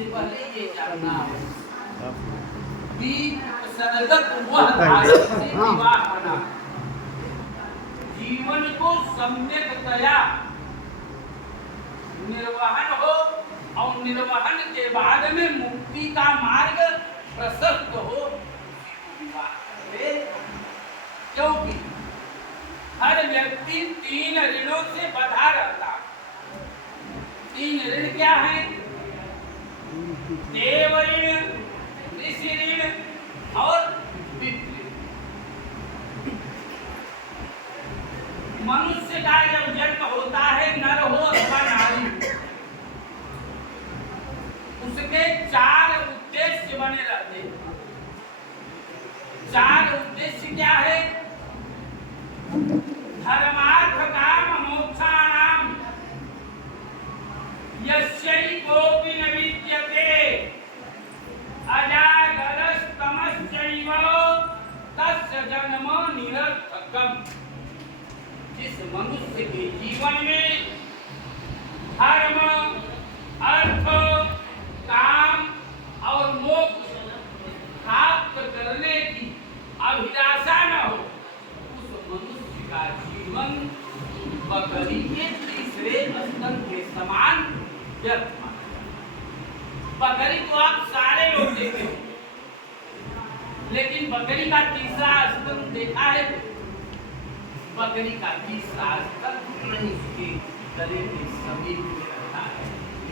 सबसे पहले ये जानना कि सदगत वह धारण से विवाह बना जीवन को सम्यकतया निर्वहन हो और निर्वहन के बाद में मुक्ति का मार्ग प्रशस्त हो विवाह करे। क्योंकि हर व्यक्ति 3 ऋणों से बंधा रहता है। 3 ऋण क्या है? देव ऋण, ऋषि ऋण और पितृ ऋण। मनुष्य का जब जन्म होता है, नर हो अथवा नारी, उसके 4 उद्देश्य बने रहते हैं। 4 उद्देश्य क्या है? धर्मार्थ काम मोक्षाणाम यस्यैकोपि न विद्यते अजागरस्तमश्चैव तस्य जन्म निरर्थकम्। जिस मनुष्य के जीवन में धर्म, अर्थ, काम और मोक्ष प्राप्त करने की अभिलाषा न हो, उस मनुष्य का जीवन बकरी के तीसरे स्तन के समान व्यर्थ माना जाता। बकरी तो आप सारे लोग देखे हो, लेकिन बकरी का तीसरा स्तन देखा है? बकरी का तीसरा स्तन नहीं उसके गले के समीप में रहता है,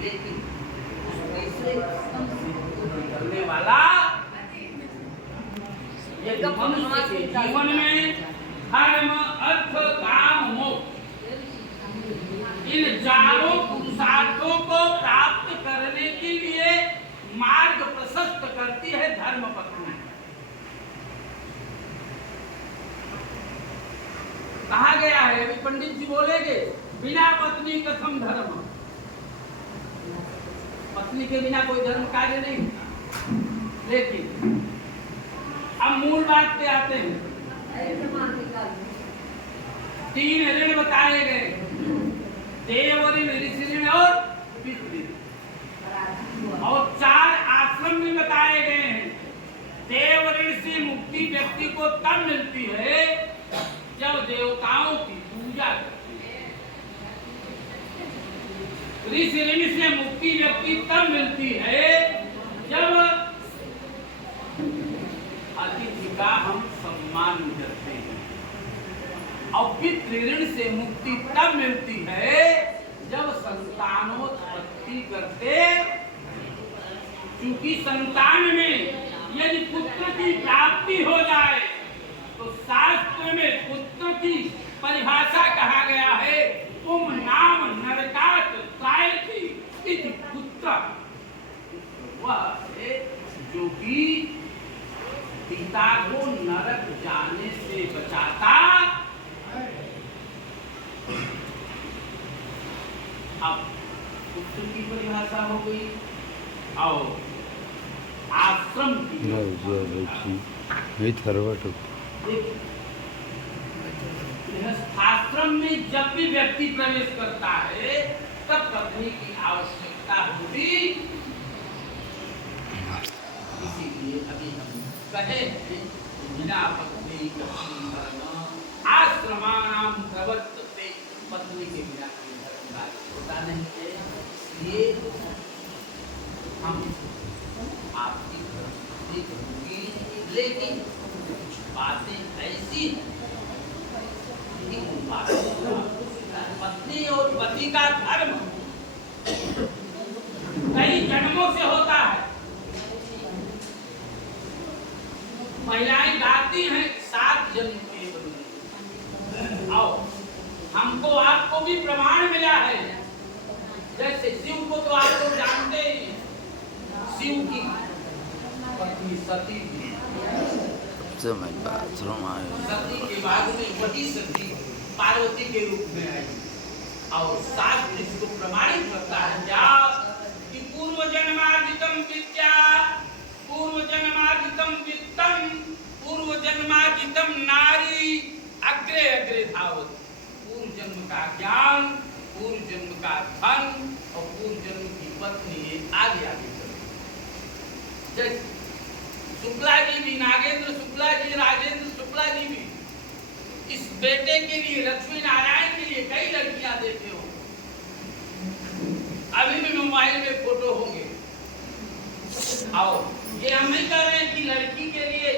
लेकिन उस तीसरे स्तन से निकलने वाला यदि मनुष्य के जीवन में धर्म, अर्थ, काम, मोक्ष इन 4 पुरुषार्थों को प्राप्त करने के लिए मार्ग प्रशस्त करती है धर्म पत्नी। कहा गया है, अभी पंडित जी बोलेंगे, बिना पत्नी कथम धर्म। पत्नी के बिना कोई धर्म कार्य नहीं होता। लेकिन अब मूल बात पे आते हैं। 3 ऋण बताए गए, देव ऋण, ऋषि ऋण और पितृ ऋण, और 4 आश्रम भी बताए गए हैं। देव ऋण से मुक्ति व्यक्ति को तब मिलती है जब देवताओं की पूजा करती है। ऋषि ऋण से मुक्ति व्यक्ति तब मिलती है जब अतिथि का हम सम्मान करते हैं। और पितृ ऋण से मुक्ति तब मिलती है जब संतानोत्पत्ति करते। क्योंकि संतान में यदि पुत्र की प्राप्ति हो जाए तो शास्त्र में पुत्र की परिभाषा कहा गया है, तुम नाम नरकात त्रायति इति पुत्र। वह है जो कि पिता को नरक जाने से बचाता। अब पुत्र की परिभाषा हो गई और आश्रम की आश्रम में जब भी व्यक्ति प्रवेश करता है तब पत्नी की आवश्यकता होगी। इसीलिए अभी हम कहे बिना पत्नी आश्रमाणाम प्रवर्तते, पत्नी के बिना कोई धर्म कार्य होता नहीं है। इसलिए हम आपकी प्रस्तुति करूंगी, लेकिन बातें ऐसी पत्नी और पति का धर्म कई जन्मों से होता है। महिलाएं गाती हैं 7 जन्म के बंधन। आओ, हमको आपको भी प्रमाण मिला है। जैसे शिव को तो आप लोग जानते हैं, शिव की पत्नी सती थी। सती के बाद में वही सती पार्वती के रूप में आई। और शास्त्र इसको प्रमाणित करता है क्या कि पूर्व जन्मार्जितम विद्या, पूर्व जन्मार्जितम वित्तम, पूर्व जन्मार्जितम नारी अग्रे अग्रे धावत। पूर्व जन्म का ज्ञान, पूर्व जन्म का धन और पूर्व जन्म की पत्नी आगे आगे चलती। शुक्ला जी भी, नागेंद्र शुक्ला जी, राजेंद्र शुक्ला जी भी इस बेटे के लिए, लक्ष्मी नारायण के लिए कई लड़कियां देते हो। अभी भी मोबाइल में फोटो होंगे। आओ, ये हम नहीं कह रहे हैं कि लड़की के लिए,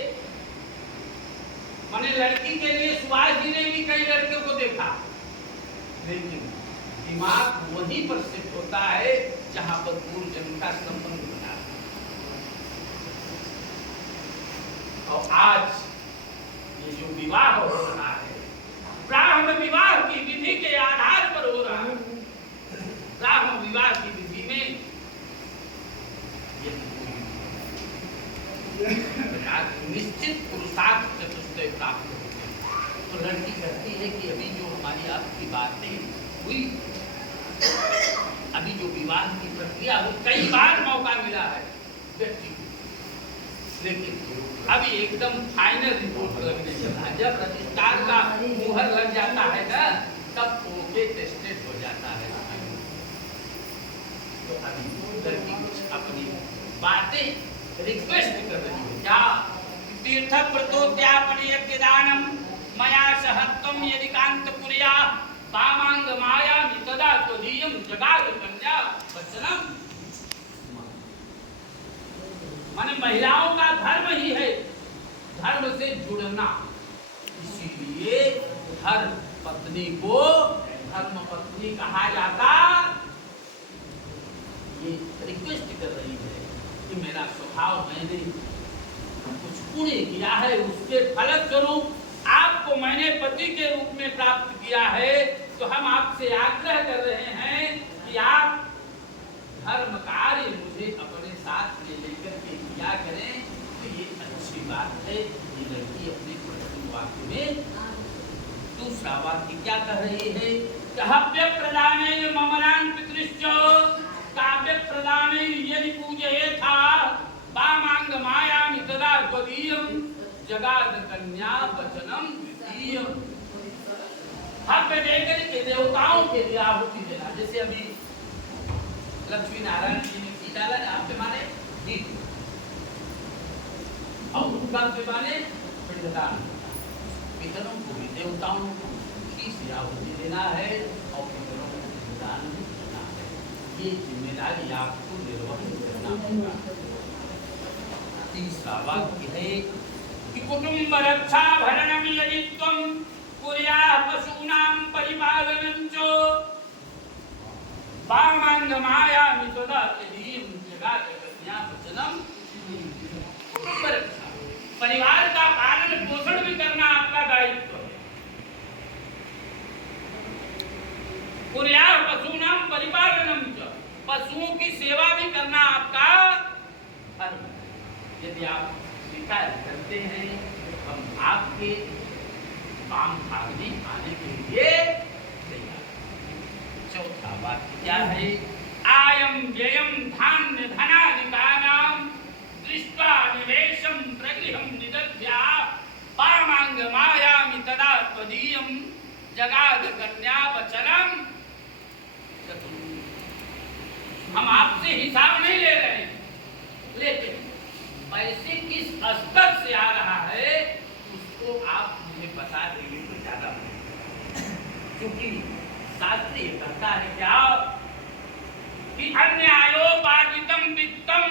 माने लड़की के लिए सुभाष जी ने भी कई लड़कियों को देखा, लेकिन दिमाग वहीं पर सेट होता है जहां पर पूर्व जन्म का संबंध बना। और आज ये जो विवाह हो रहा है, ब्राह्मण विवाह की विधि के आधार पर हो रहा है। ब्राह्मण विवाह की विधि में निश्चित पुरुषार्थ चतुष्टय प्राप्त होते हैं। तो लड़की कहती है कि अभी जो हमारी आपकी बातें हुई, अभी जो विवाह की प्रक्रिया हो, कई बार मौका मिला है व्यक्ति को, लेकिन अभी एकदम फाइनल रिपोर्ट लगने चला। जब रजिस्ट्रार का मुहर लग जाता है ना, तब ओके टेस्टेड हो जाता है। तो अभी लड़की कुछ अपनी बातें रिक्वेस्ट कर रही है। क्या? तीर्थ प्रतोत्यापन यज्ञ दानम मया सहत्वम यदि कांत पुरिया वामांग माया तदा त्वदीयम जगाद कन्या वचनम। माने महिलाओं का धर्म ही है धर्म से जुड़ना, इसीलिए हर पत्नी को धर्म पत्नी कहा जाता। ये रिक्वेस्ट कर रही है कि मेरा स्वभाव, मैंने कुछ पुण्य किया है, उसके फलस्वरूप आपको मैंने पति के रूप में प्राप्त किया है, तो हम आपसे आग्रह कर रहे हैं कि आप धर्म कार्य मुझे अपने साथ में लेकर के किया करें। तो ये अच्छी बात है। ये लड़की अपने प्रथम वाक्य में दूसरा वाक्य क्या कह रही है? हव्य प्रदाने ममनान पितृश्च काव्य प्रदाने यदि पूजयेथा वामांग मायामि तदा त्वदीयं जगाद कन्या वचनम द्वितीयम्। हव्य देकर के देवताओं के लिए आहुति देना। जैसे अभी लक्ष्मी नारायण जी ने घी डाला ना, आप माने घी, और उनका माने पिंडदान। पितरों को भी, देवताओं को घी से आहुति देना है और पितरों को पिंडदान देना है। ये जिम्मेदारी आपको निर्वहन करना होगा। तीसरा वाक्य है कि कुटुंब रक्षा भरणम यदि त्वं कुर्याः पशूनां परिपालनं च वामांग मायामि तदा त्वदीयं जगाद कन्या वचनम। कुटुंब रक्षा, परिवार का पालन पोषण भी करना आपका दायित्व है। कुर्याः पशूनां परिपालनं च, पशुओं की सेवा भी करना आपका धर्म है। यदि आप स्वीकार करते हैं, हम आपके काम भागने आने के लिए तैयार। चौथा वाक्य क्या है? आयम व्ययम धान्य धनादिकानां दृष्ट्वा निवेशं प्रगृहं निदध्या वामांग मायामि तदा त्वदीयं जगाद कन्या वचनम। हम आपसे हिसाब नहीं ले रहे हैं, लेकिन पैसे किस स्तर से आ रहा है उसको आप मुझे बता देंगे तो ज्यादा, क्योंकि शास्त्रीय कहता है क्या कि अन्यायोपार्जितं वित्तं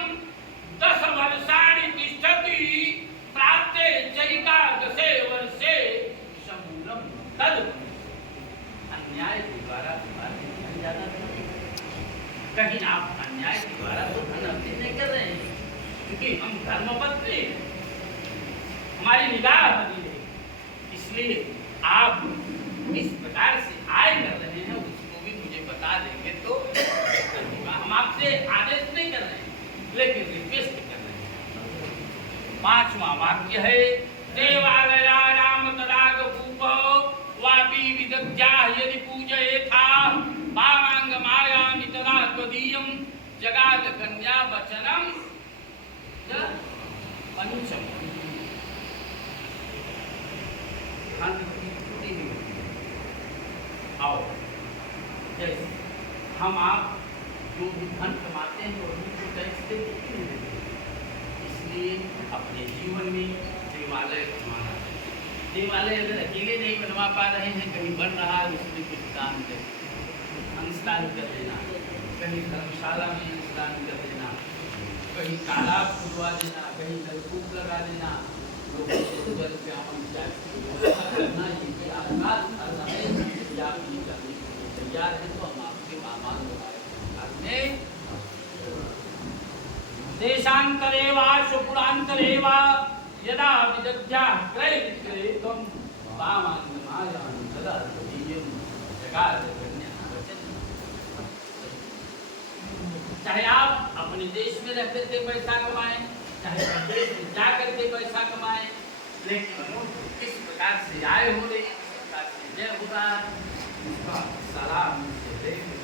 10 वर्षाणि तिष्ठति प्राप्ते चैकादशे वर्षे समूलं तद्। अन्याय के द्वारा धन ज्यादा नहीं, कहीं आप अन्याय के द्वारा तो धन अर्जित नहीं कर रहे हैं, क्योंकि हम धर्मपत्नी, हमारी निगाह बनी है। इसलिए आप इस प्रकार से आय कर रहे हैं, उसको भी मुझे बता देंगे तो हम आपसे आदेश नहीं कर रहे हैं, लेकिन रिक्वेस्ट कर रहे हैं। पांचवा वाक्य है देवालयानां तदाग भूपो वापि विदध्याः यदि पूजयेथा वामांग मायामि तदा त्वदीयं जगाद कन्या वचनम। पंचम आओ, जैसे हम आप जो भी धन कमाते हैं और उनको टैक्स देते हैं, इसलिए अपने जीवन में देवालय बनवाना चाहिए। देवालय अगर अकेले नहीं बनवा पा रहे हैं, कहीं बन रहा है उसमें कुछ दान करें, अंशदान कर देना, कहीं धर्मशाला में अंशदान कर देना, कहीं तालाब खुदवा देना, कहीं नलकूप लगा देना, लोगों को जल पे हम करना ये आजाद करना है। यदि आप ये करने के लिए तैयार हैं तो हम आपके आमान लगाए। देशांतरे वा शुक्रांतरे वा यदा विदध्या क्रय विक्रेतम वामान्यमायां तदा तदीयं जगाद कन्या वचन। चाहे आप अपने देश में रह करके पैसा कमाएं, चाहे विदेश में जा करके पैसा कमाएं, लेकिन किस प्रकार से आय हो रही, किस प्रकार से जय हो रहा है, उसका सलाह मुझसे लेकर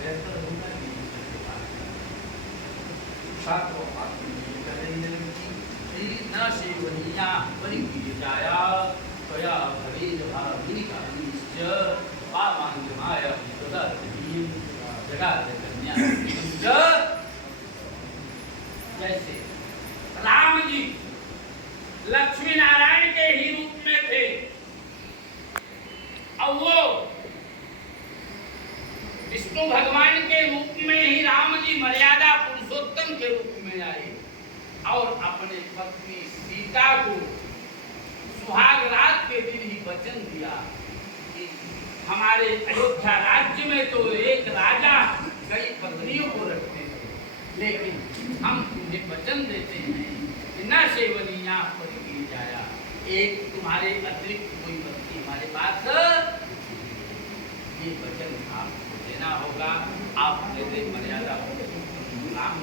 बेहतर होगा कि सातों न सेवनीया परिक्रियाया त्वया भवेद भाविनिकानिश्च पामांगमाय तदर्थीं जगाद कन्या। जैसे राम जी लक्ष्मी नारायण के ही रूप में थे और वो विष्णु भगवान के रूप में ही राम जी मर्यादा पुरुषोत्तम के रूप में आए और अपने पत्नी सीता को सुहाग रात के दिन ही वचन दिया कि हमारे अयोध्या राज्य में तो एक राजा कई पत्नियों को रखते थे, लेकिन हम तुम्हें वचन देते हैं कि न सेवनीया परिक्रियाया, एक तुम्हारे अतिरिक्त कोई पत्नी हमारे पास, ये वचन आपको देना होगा। आप जैसे मर्यादा राम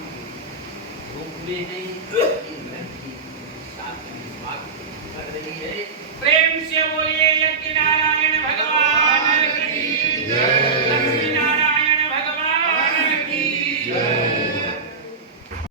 रूप में हैं,